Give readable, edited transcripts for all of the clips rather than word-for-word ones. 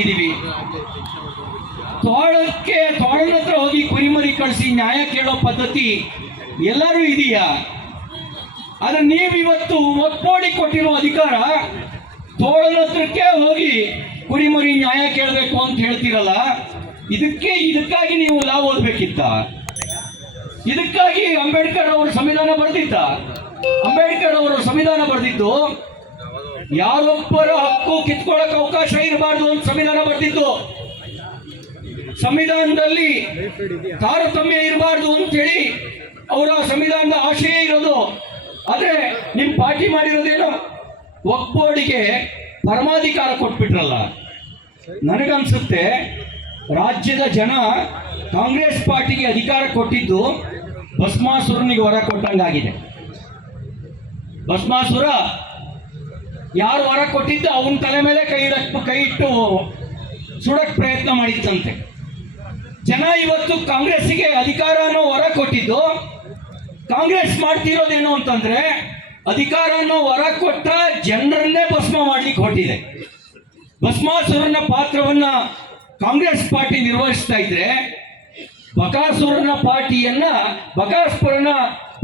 ಇದ್ದೀವಿ. ತೋಳನ ಹತ್ರ ಹೋಗಿ ಕುರಿಮರಿ ಕಳಿಸಿ ನ್ಯಾಯ ಕೇಳೋ ಪದ್ಧತಿ ಎಲ್ಲರೂ ಇದೆಯಾ? ಆದ್ರೆ ನೀವಿವತ್ತು ಒಕ್ಕೋಡಿ ಕೊಟ್ಟಿರೋ ಅಧಿಕಾರ ತೋಳನ ಹತ್ರಕ್ಕೆ ಹೋಗಿ ಕುರಿಮರಿ ನ್ಯಾಯ ಕೇಳಬೇಕು ಅಂತ ಹೇಳ್ತೀರಲ್ಲ, ಇದಕ್ಕಾಗಿ ನೀವು ಲಾ ಓದ್ಬೇಕಿತ್ತ? ಇದಕ್ಕಾಗಿ ಅಂಬೇಡ್ಕರ್ ಅವರು ಸಂವಿಧಾನ ಬರೆದಿದ್ದ? ಅಂಬೇಡ್ಕರ್ ಅವರು ಸಂವಿಧಾನ ಬರೆದಿದ್ದು ಯಾರೊಬ್ಬರ ಹಕ್ಕು ಕಿತ್ಕೊಳ್ಳೋಕೆ ಅವಕಾಶ ಇರಬಾರ್ದು ಅಂತ ಸಂವಿಧಾನ ಬರೆದಿದ್ದು. ಸಂವಿಧಾನದಲ್ಲಿ ತಾರತಮ್ಯ ಇರಬಾರ್ದು ಅಂತೇಳಿ ಅವರ ಸಂವಿಧಾನದ ಆಶಯ ಇರೋದು. ಆದ್ರೆ ನಿಮ್ ಪಾರ್ಟಿ ಮಾಡಿರೋದೇನು? ವಕ್ಫ್ ಬೋರ್ಡಿಗೆ ಪರಮಾಧಿಕಾರ ಕೊಟ್ಬಿಟ್ರಲ್ಲ. ನನಗನ್ಸುತ್ತೆ ರಾಜ್ಯದ ಜನ ಕಾಂಗ್ರೆಸ್ ಪಾರ್ಟಿಗೆ ಅಧಿಕಾರ ಕೊಟ್ಟಿದ್ದು ಭಸ್ಮಾಸುರನಿಗೆ ವರ ಕೊಟ್ಟಂಗಾಗಿದೆ. ಭಸ್ಮಾಸುರ ಯಾರು ವರ ಕೊಟ್ಟಿದ್ದು ಅವನ ತಲೆ ಮೇಲೆ ಕೈ ಇಟ್ಟು ಸುಡಕ್ ಪ್ರಯತ್ನ ಮಾಡಿತ್ತಂತೆ. ಜನ ಇವತ್ತು ಕಾಂಗ್ರೆಸ್ಸಿಗೆ ಅಧಿಕಾರ ಅನ್ನೋ ವರ ಕೊಟ್ಟಿದ್ದು. ಕಾಂಗ್ರೆಸ್ ಮಾಡ್ತಿರೋದೇನು ಅಂತಂದ್ರೆ ಅಧಿಕಾರ ಅನ್ನೋ ವರ ಕೊಟ್ಟ ಜನರನ್ನೇ ಭಸ್ಮ ಮಾಡ್ಲಿಕ್ಕೆ ಹೊರಟಿದೆ. ಭಸ್ಮಾಸುರನ ಪಾತ್ರವನ್ನ ಕಾಂಗ್ರೆಸ್ ಪಾರ್ಟಿ ನಿರ್ವಹಿಸ್ತಾ ಇದ್ರೆ ಬಕಾಸುರನ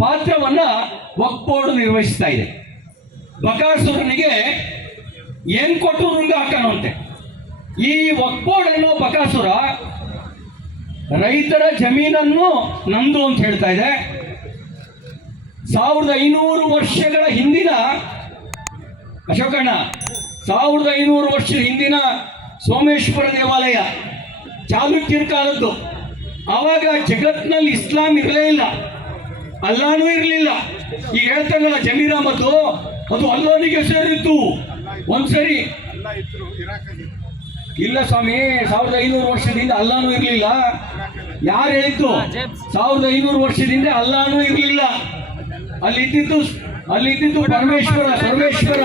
ಪಾತ್ರವನ್ನ ವಕ್ಫ್ ಬೋರ್ಡ್ ನಿರ್ವಹಿಸ್ತಾ ಇದೆ. ಬಕಾಸುರನಿಗೆ ಏನ್ ಕೊಟ್ಟು ನುಂಗ ಹಾಕಣಂತೆ. ಈ ವಕ್ಫ್ ಬೋರ್ಡ್ ಅನ್ನೋ ಬಕಾಸುರ ರೈತರ ಜಮೀನನ್ನು ನಮ್ದು ಅಂತ ಹೇಳ್ತಾ ಇದೆ. 1500 ವರ್ಷಗಳ ಹಿಂದಿನ ಅಶೋಕಣ್ಣ, 1500 ವರ್ಷದ ಹಿಂದಿನ ಸೋಮೇಶ್ವರ ದೇವಾಲಯ ಚಾಲುಕ್ಯರ ಕಾಲದ್ದು. ಆವಾಗ ಜಗತ್ನಲ್ಲಿ ಇಸ್ಲಾಂ ಇರಲೇ ಇಲ್ಲ, ಅಲ್ಲಾನೂ ಇರಲಿಲ್ಲ. ಈಗ ಹೇಳ್ತಾನಲ್ಲ ಜಮೀರ್ ಅಹಮದ್, ಅದು ಅಲ್ಲಾನಿಗೆ ಸೇರಿತ್ತು ಒಂದ್ಸರಿ. ಇಲ್ಲ ಸ್ವಾಮಿ, 1500 ವರ್ಷದಿಂದ ಅಲ್ಲಾನೂ ಇರಲಿಲ್ಲ. ಯಾರು ಹೇಳಿದ್ದು? 1500 ವರ್ಷದಿಂದ ಅಲ್ಲಾನೂ ಇರಲಿಲ್ಲ. ಅಲ್ಲಿದ್ದಿದ್ದು ಪರಮೇಶ್ವರ, ಸರ್ವೇಶ್ವರ.